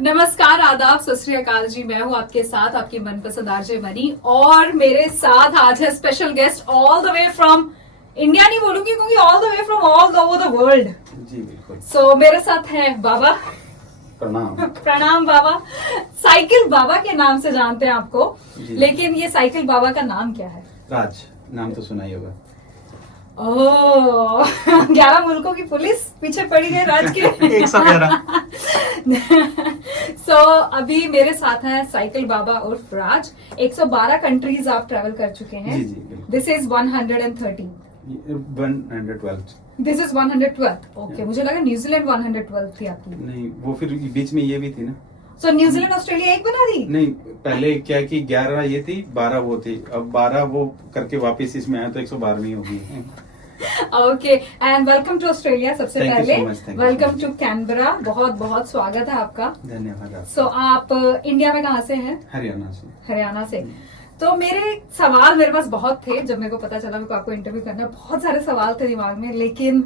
नमस्कार, आदाब, सत श्री अकाल जी। मैं हूँ आपके साथ आपकी मनपसंद आरजे मनी और मेरे साथ आज है special guest all the way from India, नहीं बोलूंगी क्योंकि all the way from all over the world. जी बिल्कुल। सो मेरे साथ है बाबा। प्रणाम। प्रणाम बाबा। साइकिल बाबा के नाम से जानते हैं आपको, लेकिन ये साइकिल बाबा का नाम क्या है? राज नाम तो सुना ही होगा। ओह 11 मुल्कों की पुलिस पीछे पड़ी है राज के। 111। सो अभी मेरे साथ है साइकिल बाबा उर्फ राज। 112 कंट्रीज आप ट्रैवल कर चुके हैं। जी जी बिल्कुल। This is 113। 112। This is 112। Okay, मुझे लगा न्यूजीलैंड 112 थी आपकी। नहीं, वो फिर बीच में ये भी थी ना। सो न्यूजीलैंड ऑस्ट्रेलिया एक बना दी? नहीं, पहले क्या कि 11 ये थी, 12 वो थी। अब 12 वो करके वापस इसमें आया तो 112 होगी। Okay, and welcome to Australia. सबसे Thank you पहले so much, thank you welcome so much. To Canberra. बहुत बहुत स्वागत है आपका। धन्यवाद आपका। सो आप इंडिया में कहाँ से हैं? हरियाणा से। हरियाणा से। तो मेरे सवाल मेरे पास बहुत थे जब मेरे को पता चला मेरे को आपको इंटरव्यू करना है। बहुत सारे सवाल थे दिमाग में, लेकिन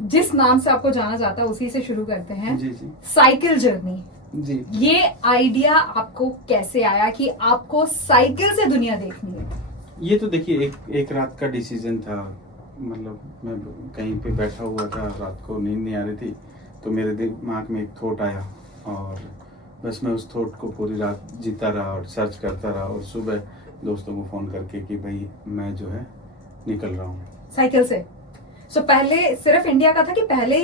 जिस नाम से आपको जाना जाता है उसी से शुरू करते हैं। जी जी साइकिल जर्नी। जी। ये आइडिया आपको कैसे आया कि आपको साइकिल से दुनिया देखनी है? ये तो देखिए एक रात का डिसीजन था। मतलब मैं कहीं पे बैठा हुआ था, रात को नींद नहीं आ रही थी, तो मेरे दिमाग में एक थॉट आया और बस मैं उस थॉट को पूरी रात जीता रहा और सर्च करता रहा और सुबह दोस्तों को फोन करके कि भाई मैं जो है निकल रहा हूँ साइकिल से। सो पहले सिर्फ इंडिया का था कि पहले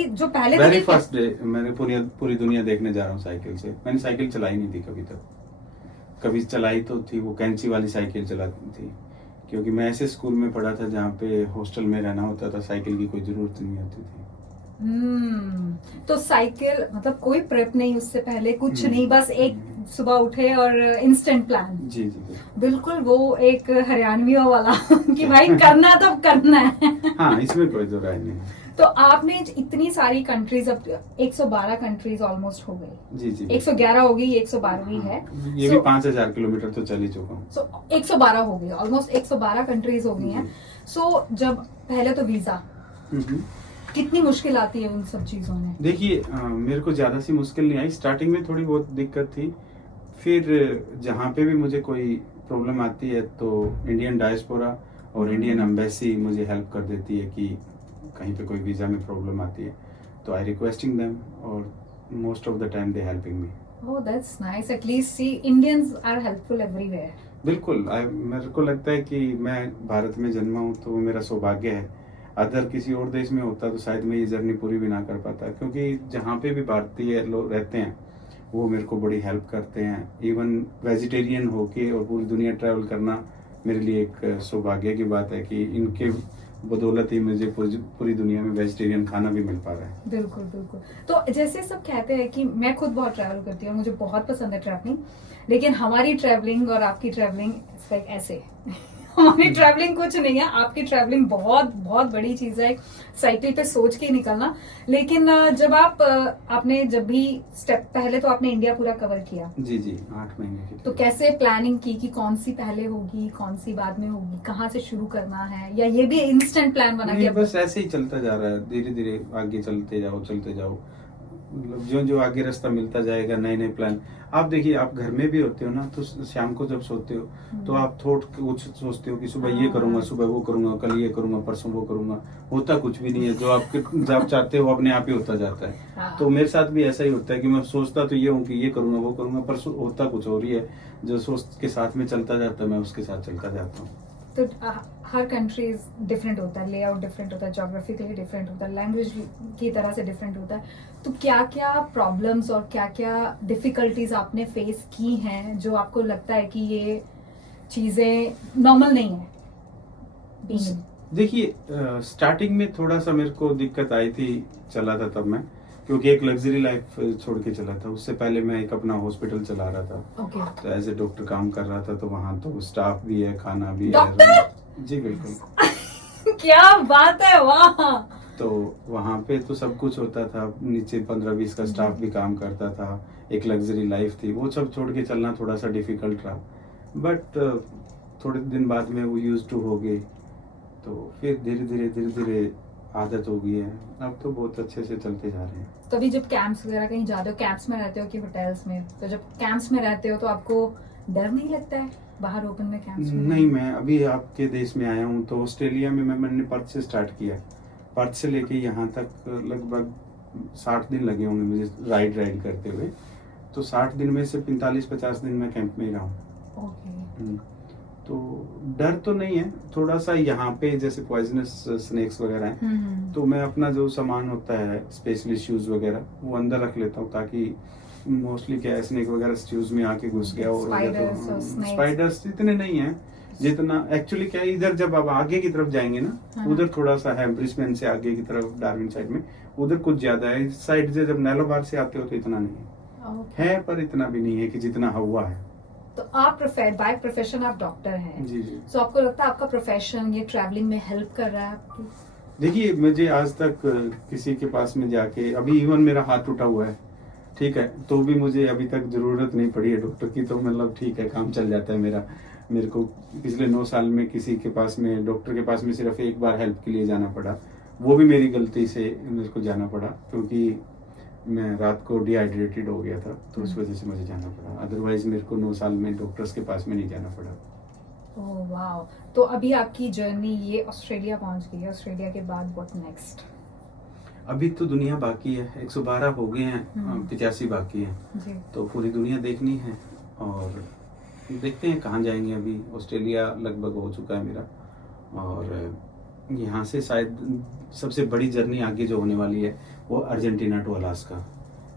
वेरी फर्स्ट डे मैंने पूरी दुनिया देखने जा रहा हूँ साइकिल से। मैंने साइकिल चलाई नहीं थी कभी तक। कभी चलाई तो थी, वो कैंची वाली साइकिल चलाती थी, क्योंकि मैं ऐसे स्कूल में पढ़ा था जहाँ पे हॉस्टल में रहना होता था, साइकिल की कोई जरूरत नहीं होती थी। तो साइकिल मतलब कोई प्रेप नहीं उससे पहले, कुछ नहीं, बस एक सुबह उठे और इंस्टेंट प्लान। जी जी बिल्कुल वो एक हरियाणवियों वाला कि भाई करना तो करना है। हाँ, इसमें कोई दो राय नहीं। तो आपने इतनी सारी कंट्रीज, अब 112 कंट्रीज ऑलमोस्ट हो गई। जी जी। 111 हो गई, 112वीं है। ये भी 5000 किलोमीटर तो चल ही चुका हूँ। सो 112 हो गई, ऑलमोस्ट 112 कंट्रीज हो गई हैं। सो जब पहले तो वीजा, कितनी मुश्किल आती है उन सब चीजों में? देखिए मेरे को ज्यादा सी मुश्किल नहीं आई। स्टार्टिंग में थोड़ी बहुत दिक्कत थी, फिर जहाँ पे भी मुझे कोई प्रॉब्लम आती है तो इंडियन डायस्पोरा और इंडियन एम्बेसी मुझे हेल्प कर देती है कि कहीं पे कोई वीजा में प्रॉब्लम आती है तो आई रिक्वेस्टिंग देम और most of the time they helping me. Oh that's nice. At least see Indians are helpful everywhere. बिल्कुल। मेरे को लगता है कि मैं भारत में जन्मा हूँ तो वो मेरा सौभाग्य है। अदर किसी और देश में होता तो शायद मैं ये जर्नी पूरी भी ना कर पाता, क्योंकि जहाँ पे भी भारतीय लोग रहते हैं वो मेरे को बड़ी हेल्प करते हैं। इवन वेजिटेरियन होके और पूरी दुनिया ट्रैवल करना मेरे लिए एक सौभाग्य की बात है कि इनके बदौलत ही मुझे पूरी दुनिया में वेजिटेरियन खाना भी मिल पा रहा है। बिल्कुल बिल्कुल। तो जैसे सब कहते हैं कि मैं खुद बहुत ट्रैवल करती हूँ, मुझे बहुत पसंद है ट्रैवलिंग, लेकिन हमारी ट्रैवलिंग और आपकी ट्रैवलिंग ऐसे हमारी ट्रैवलिंग कुछ नहीं है, आपकी ट्रैवलिंग बहुत बहुत बड़ी चीज है। साइकिल पे सोच के निकलना। लेकिन जब आपने जब भी स्टेप, पहले तो आपने इंडिया पूरा कवर किया। जी जी, 8 महीने की। तो कैसे प्लानिंग की कि कौन सी पहले होगी, कौन सी बाद में होगी, कहाँ से शुरू करना है, या ये भी इंस्टेंट प्लान बना के? बस ऐसे ही चलता जा रहा है, धीरे धीरे आगे चलते जाओ। मतलब जो आगे रास्ता मिलता जाएगा, नए नए प्लान। आप देखिए, आप घर में भी होते हो ना, तो शाम को जब सोते हो तो आप थोट कुछ सोचते हो कि सुबह ये करूंगा, सुबह वो करूंगा, कल ये करूंगा, परसों वो करूंगा। होता कुछ भी नहीं है। जो आप चाहते हो अपने आप ही होता जाता है। तो मेरे साथ भी ऐसा ही होता है कि मैं सोचता तो ये हूँ कि ये करूंगा, वो करूंगा, पर होता कुछ और ही है। जो सोच के साथ में चलता जाता है, मैं उसके साथ चलता जाता हूँ। तो हर कंट्री डिफरेंट होता है, लेआउट डिफरेंट होता है, ज्योग्राफिकली डिफरेंट होता है, लैंग्वेज की तरह से डिफरेंट होता है। तो क्या क्या प्रॉब्लम्स और क्या क्या डिफिकल्टीज आपने फेस की हैं जो आपको लगता है कि ये चीजें नॉर्मल नहीं है? देखिए स्टार्टिंग में थोड़ा सा मेरे को दिक्कत आई थी, चला था तब मैं, क्योंकि एक लग्जरी लाइफ छोड़ के चला था। उससे पहले मैं एक अपना हॉस्पिटल चला रहा था। तो एज ए डॉक्टर काम कर रहा था, तो वहाँ तो स्टाफ भी है, खाना भी है। जी बिल्कुल। क्या बात है, वाह। तो वहाँ पे तो सब कुछ होता था, नीचे 15-20 का स्टाफ भी काम करता था, एक लग्जरी लाइफ थी। वो सब छोड़ के चलना थोड़ा सा डिफिकल्ट रहा, बट थोड़े दिन बाद में वो यूज टू हो गए। तो फिर धीरे धीरे आदत हो गई है, अब तो बहुत अच्छे से चलते जा रहे हैं। तो अभी जब कैंप्स वगैरह कहीं जाते हो, कैंप्स में रहते हो कि होटल्स में, तो जब कैंप्स में रहते हो तो आपको डर नहीं लगता है बाहर ओपन में कैंप्स में? नहीं, मैं अभी आपके देश में आया हूँ, तो ऑस्ट्रेलिया में मैंने पर्थ से स्टार्ट किया। पर्थ से लेके यहाँ तक लगभग 60 दिन लगे होंगे मुझे राइड करते हुए। तो 60 दिन में से 45-50 दिन मैं कैंप में ही रहा हूँ। ओके। तो डर तो नहीं है, थोड़ा सा यहाँ पे जैसे पॉइजनस स्नेक्स वगैरह हैं, तो मैं अपना जो सामान होता है स्पेशली शूज वगैरह वो अंदर रख लेता हूँ, ताकि मोस्टली क्या है स्नेक वगैरह शूज में आके घुस गया और स्पाइडर्स इतने नहीं है जितना एक्चुअली क्या है। इधर जब आप आगे की तरफ जाएंगे ना, हाँ। उधर थोड़ा सा है, ब्रिस्बेन से आगे की तरफ डार्विन साइड में उधर कुछ ज्यादा है। इस साइड से जब नैलोबार से आते हो तो इतना नहीं है, पर इतना भी नहीं है कि जितना हुआ है। तो आप बाय प्रोफेशन आप डॉक्टर हैं जी जी। तो आपको लगता है आपका प्रोफेशन ये ट्रैवलिंग में हेल्प कर रहा है आपकी? देखिए, मुझे आज तक किसी के पास में जाके, अभी इवन मेरा हाथ टूटा हुआ है, ठीक है, तो भी मुझे अभी तक जरूरत नहीं पड़ी है डॉक्टर की, तो मतलब ठीक है, काम चल जाता है मेरा। मेरे को पिछले 9 साल में किसी के पास में, डॉक्टर के पास में सिर्फ एक बार हेल्प के लिए जाना पड़ा, वो भी मेरी गलती से मेरे को जाना पड़ा, क्योंकि मैं रात को डिहाइड्रेटेड हो गया था, तो उस वजह से मुझे जाना पड़ा। अदरवाइज मेरे को 9 साल में डॉक्टर्स के पास में नहीं जाना पड़ा। Oh wow. तो अभी आपकी जर्नी ये ऑस्ट्रेलिया पहुंच गई है, ऑस्ट्रेलिया के बाद व्हाट नेक्स्ट? अभी तो दुनिया बाकी है, 112 हो गए हैं, 85 बाकी है जी। तो पूरी दुनिया देखनी है, और देखते हैं कहाँ जाएंगे। अभी ऑस्ट्रेलिया लगभग हो चुका है मेरा, और यहाँ से शायद सबसे बड़ी जर्नी आगे जो होने वाली है वो अर्जेंटीना टू अलास्का,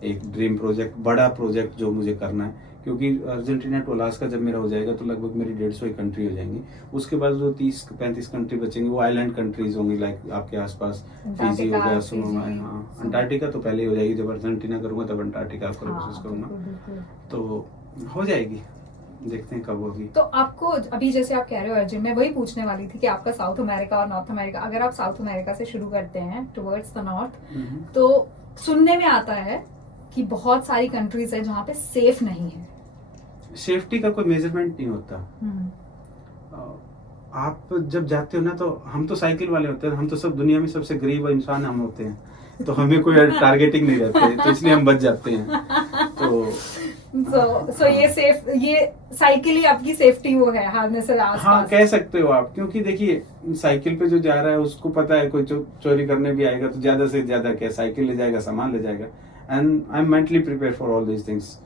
एक ड्रीम प्रोजेक्ट, बड़ा प्रोजेक्ट जो मुझे करना है, क्योंकि अर्जेंटीना टू अलास्का जब मेरा हो जाएगा तो लगभग मेरी 150 कंट्री हो जाएंगी। उसके बाद जो 30-35 कंट्री बचेंगी वो आइलैंड कंट्रीज होंगी, लाइक आपके आसपास फिजी हो गया, सोलोमन, हाँ, अंटार्कटिका तो पहले ही हो जाएगी, जब अर्जेंटीना करूंगा तब अंटार्कटिका आपको कोशिश करूंगा, तो हो जाएगी, देखते हैं कब होगी। तो आपको अभी जैसे आप कह रहे हो अर्जुन, मैं वही पूछने वाली थी कि आपका साउथ अमेरिका और नॉर्थ अमेरिका, अगर आप साउथ अमेरिका से शुरू करते हैं टुवर्ड्स द नॉर्थ, तो सुनने में आता है कि बहुत सारी कंट्रीज है जहाँ पे सेफ नहीं है। सेफ्टी का कोई मेजरमेंट नहीं होता। आप जब जाते हो ना, तो हम तो साइकिल वाले होते हैं, हम तो सब दुनिया में सबसे गरीब इंसान हम होते हैं, तो हमें कोई टारगेटिंग नहीं रहती, तो इसलिए हम बच जाते हैं। तो ये साइकिल ही आपकी सेफ्टी वो है, हारने से आसपास। हाँ, कह सकते हो आप, क्योंकि देखिए साइकिल पे जो जा रहा है उसको पता है कोई चोरी करने भी आएगा तो ज्यादा से ज्यादा क्या साइकिल ले जाएगा, सामान ले जाएगा, and I am mentally prepare for all these things.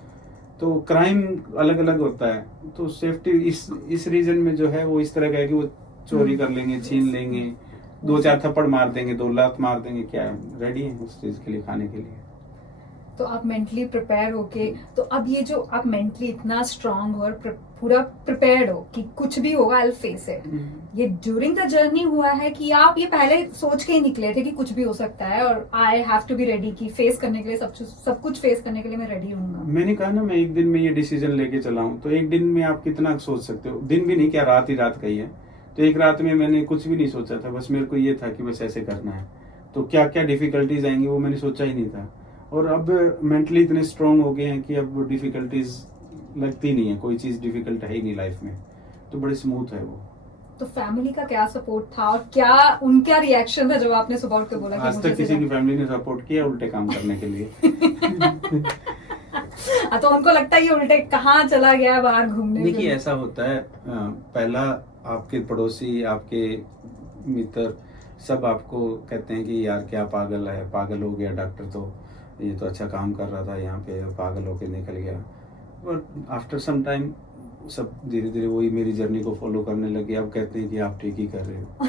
तो क्राइम अलग अलग होता है, तो सेफ्टी इस रीजन में जो है वो इस तरह का है कि वो चोरी कर लेंगे, छीन लेंगे, 2-4 थप्पड़ मार देंगे, 2 लात मार देंगे, क्या रेडी है उस चीज के लिए, खाने के लिए। तो आप मेंटली प्रिपेयर होके, तो अब ये जो आप मेंटली इतना स्ट्रांग और पूरा प्रिपेयर्ड हो कि कुछ भी होगा आई विल फेस इट, ये ड्यूरिंग द जर्नी हुआ है कि आप ये पहले सोच के ही निकले थे कि कुछ भी हो सकता है और I have to be ready, कि फेस करने के लिए सब कुछ फेस करने के लिए मैं रेडी हूँ? मैंने कहा ना, मैं एक दिन में ये डिसीजन लेके चला हूँ, तो एक दिन में आप कितना सोच सकते हो, दिन भी नहीं, क्या रात ही रात गई है, तो एक रात में मैंने कुछ भी नहीं सोचा था, बस मेरे को ये था कि बस ऐसे करना है, तो क्या क्या डिफिकल्टीज आएंगी वो मैंने सोचा ही नहीं था। और अब मेंटली इतने स्ट्रांग हो गए हैं कि अब डिफिकल्टीज लगती नहीं है, कोई चीज डिफिकल्ट है ही नहीं लाइफ में, तो बड़े स्मूथ है वो। तो फैमिली का क्या सपोर्ट था और क्या उनका रिएक्शन था जब आपने सुबह उठ के बोला? आज तक किसी की फैमिली ने सपोर्ट किया उल्टे काम करने के लिए। तो उनको लगता है ये उल्टे कहाँ चला गया बाहर घूमने? देखिए, ऐसा होता है, पहला आपके पड़ोसी, आपके मित्र सब आपको कहते हैं कि यार क्या पागल है, पागल हो गया डॉक्टर, तो ये तो अच्छा काम कर रहा था यहाँ पे, पागल होके निकल गया। बट आफ्टर सम टाइम सब धीरे धीरे वही मेरी जर्नी को फॉलो करने लगे, अब कहते हैं कि आप ठीक ही कर रहे हो।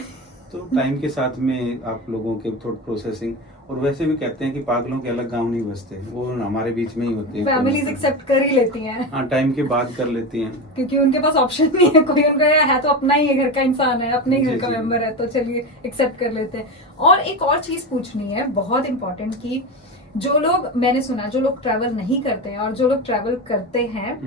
तो टाइम के साथ में आप लोगों के थोड़ा प्रोसेसिंग, और वैसे भी कहते हैं कि पागलों के अलग गांव नहीं बसते, वो हमारे बीच में ही होते हैं, फैमिलीज एक्सेप्ट कर ही लेती हैं। हाँ, टाइम के बाद कर लेती हैं, क्योंकि उनके पास ऑप्शन नहीं है, कोई उनका है तो अपना ही घर का इंसान है, अपने घर का मेंबर है, तो चलिए एक्सेप्ट कर लेते हैं। और एक और चीज पूछनी है बहुत इंपॉर्टेंट, कि जो लोग, मैंने सुना जो लोग ट्रैवल नहीं करते हैं और जो लोग ट्रैवल करते हैं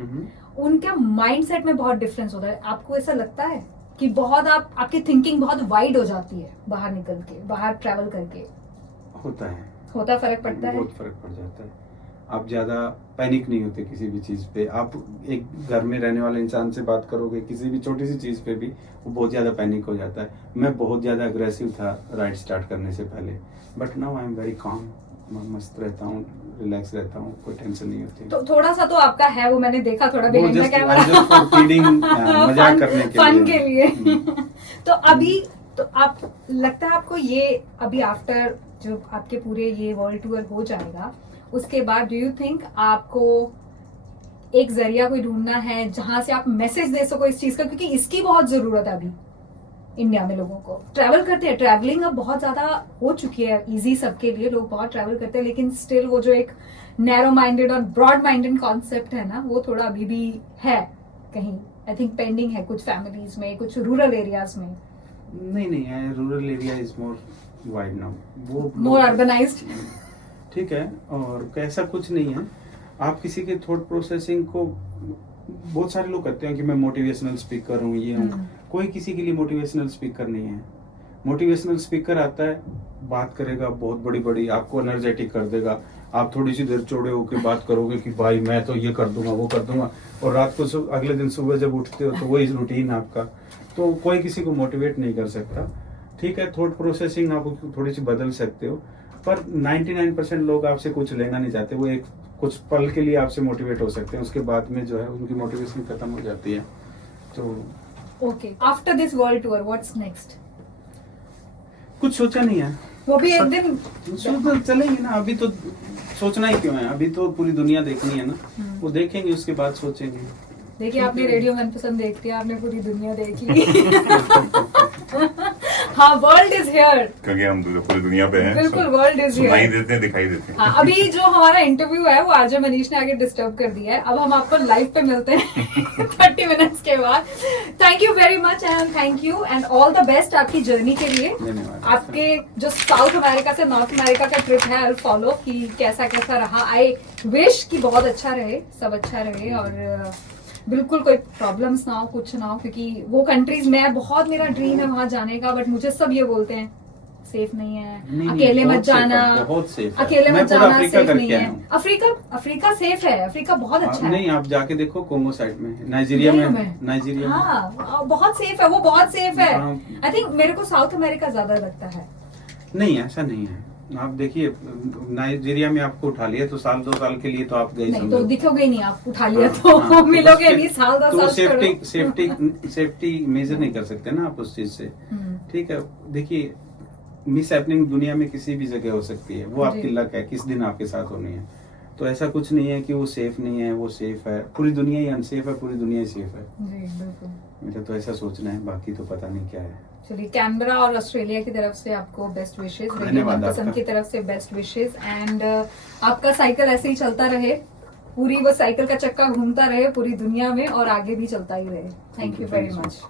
उनका माइंडसेट में बहुत डिफरेंस होता है। आपको ऐसा लगता है कि बहुत आपकी थिंकिंग बहुत वाइड हो जाती है बाहर निकल के, बाहर ट्रैवल करके? होता है, फर्क पड़ता है, बहुत फर्क पड़ जाता है। आप ज़्यादा पैनिक नहीं होते किसी भी चीज़ पे। आप एक घर में रहने वाले इंसान से बात करोगे किसी भी छोटी सी चीज़ पे भी, वो बहुत ज़्यादा पैनिक हो जाता है। मैं बहुत ज़्यादा अग्रेसिव था राइड स्टार्ट करने से पहले, but now I am very calm, मस्त रहता हूँ, रिलैक्स रहता हूँ, कोई टेंशन नहीं होती। तो थोड़ा सा तो आपका है, वो मैंने देखा थोड़ा वो behind the just- camera। I'm just for kidding, मजाक करने के फन लिए। के लिए। हम्म। तो अभी तो आप लगता है आपको ये अभी आफ्टर जो आपके पूरे ये वर्ल्ड टूर हो जाएगा, उसके बाद डू यू थिंक आपको एक जरिया कोई ढूंढना है जहां से आप मैसेज दे सको इस चीज का, क्योंकि इसकी बहुत जरूरत है अभी इंडिया में लोगों को। ट्रैवल करते हैं, ट्रैवलिंग अब बहुत ज्यादा हो चुकी है इजी सबके लिए, लोग बहुत ट्रैवल करते हैं, लेकिन स्टिल वो जो एक नैरो माइंडेड और ब्रॉड माइंडेड कॉन्सेप्ट है ना, वो थोड़ा अभी भी है कहीं, आई थिंक पेंडिंग है कुछ फैमिलीज में, कुछ रूरल एरियाज में। नहीं, rural area is more wide now, वो मोर अर्बनाइज्ड। ठीक है, और ऐसा कुछ नहीं है। आप किसी के थॉट प्रोसेसिंग को, बहुत सारे लोग कहते हैं कि मैं मोटिवेशनल स्पीकर हूँ, ये हूँ। कोई किसी के लिए मोटिवेशनल स्पीकर नहीं है। मोटिवेशनल स्पीकर आता है, बात करेगा बहुत बड़ी बड़ी, आपको एनर्जेटिक कर देगा। आप थोड़ी सी देर चौड़े होकर बात करोगे कि भाई मैं तो ये कर दूंगा, वो कर दूंगा, और रात को अगले दिन सुबह जब उठते हो तो वही रूटीन आपका। तो कोई किसी को मोटिवेट नहीं कर सकता। ठीक है, थॉट प्रोसेसिंग आप थोड़ी सी बदल सकते हो, पर 99% लोग आपसे कुछ लेना नहीं चाहते। वो एक कुछ पल के लिए आपसे मोटिवेट हो सकते हैं, उसके बाद में जो है उनकी मोटिवेशन खत्म हो जाती है। तो okay, after this world tour what's next? कुछ सोचा नहीं है, वो भी एक दिन तो चलेंगे ना। अभी तो सोचना ही क्यों है, अभी तो पूरी दुनिया देखनी है ना, वो देखेंगे उसके बाद सोचेंगे। देखिए, आपने रेडियो मनपसंद देख लिया, आपने पूरी दुनिया देख ली। हाँ, वर्ल्ड इज हियर, क्योंकि हम पूरी दुनिया पे हैं। बिल्कुल, वर्ल्ड इज सुनाई हियर। देते हैं, दिखाई देते हैं। हाँ, अभी जो हमारा इंटरव्यू है वो आरजे मनीष ने आगे डिस्टर्ब कर दिया है। अब हम आपको लाइव पे मिलते हैं 30 मिनट्स के बाद। Thank you very much and thank you and all the best आपकी जर्नी के लिए। धन्यवाद। आपके जो साउथ अमेरिका से नॉर्थ अमेरिका का ट्रिप है, आई फॉलो कि कैसा कैसा रहा। आई विश कि बहुत अच्छा रहे, सब अच्छा रहे, और बिल्कुल कोई प्रॉब्लम्स ना हो, कुछ ना हो, क्योंकि वो कंट्रीज में बहुत मेरा ड्रीम है वहां जाने का, बट मुझे सब ये बोलते हैं सेफ नहीं है, नहीं, अकेले मत बहुत safe है, जाना, बहुत safe है। अकेले मैं मत पूरा जाना, अफ्रीका सेफ करके नहीं आया है। हूँ। अफ्रीका सेफ है, अफ्रीका बहुत अच्छा है। नहीं, आप जाके देखो कोंगो साइड में, नाइजीरिया में, नाइजीरिया में। हाँ, बहुत सेफ है, वो बहुत सेफ है। हाँ। आई थिंक मेरे को साउथ अमेरिका ज्यादा लगता है। नहीं, ऐसा नहीं है। आप देखिए, नाइजीरिया में आपको उठा लिया तो साल 2 साल के लिए तो आप गए नहीं समझो। तो दिखोगे ही नहीं, आप उठा लिया हाँ, तो हाँ, मिलोगे उसके- नहीं, साल 2 तो साल छोड़ो। सेफ्टी मेजर नहीं कर सकते ना आप उस चीज से। हम्म। ठीक है, देखिए, मिस हैपनिंग दुनिया में किसी भी जगह हो सकती है, वो जी। आपकी लक है, किस दिन आपके साथ होनी है। तो ऐसा कुछ नहीं है कि वो सेफ नहीं है, वो सेफ है। पूरी दुनिया ही अनसेफ है, पूरी दुनिया ही सेफ है। जी बिल्कुल। मुझे तो ऐसा सोचना है, बाकी तो पता नहीं क्या है। चलिए, कैनबरा और ऑस्ट्रेलिया की तरफ से आपको बेस्ट विशेष, रेडियो धन्यवाद मनपसंद आपका। की तरफ से बेस्ट विशेष, एंड आपका साइकिल ऐसे ही चलता रहे, पूरी वो साइकिल का चक्का घूमता रहे पूरी दुनिया में, और आगे भी चलता ही रहे। Thank you very much.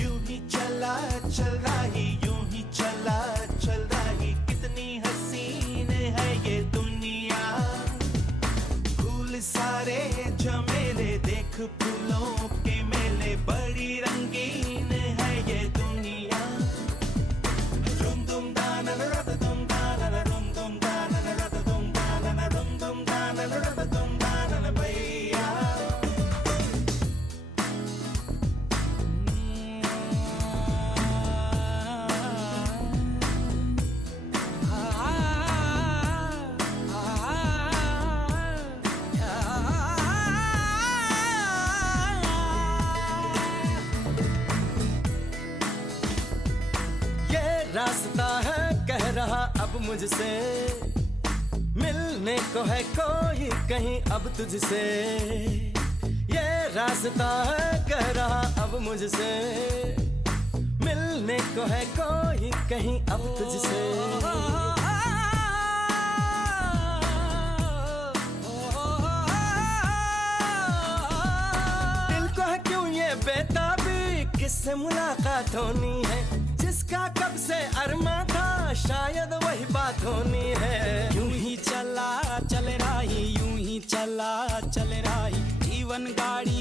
यूं ही चला चल रही, यूं ही चला चल रही, कितनी हसीन है ये दुनिया। फूल सारे झमेले, देख फूलों के मेले, बड़ी रंगीन है ये दुनिया। रुम दुम दाना रत दुम दाना, रुम दुम दाना रत दुम दाना, रुम दुम दाना रत दुम दाना भैया। ये रास्ता है कह रहा अब मुझसे, मिलने को है कोई कहीं अब तुझसे, ये रास्ता है कह रहा अब मुझसे, मिलने को है कोई कहीं अब तुझसे। दिल को है क्यों ये बेताबी, किससे मुलाकात होनी है, जिसका कब से अरमा था शायद वही बात होनी है। यूं ही चला चल रही, यूं ही चला चल रही, जीवन गाड़ी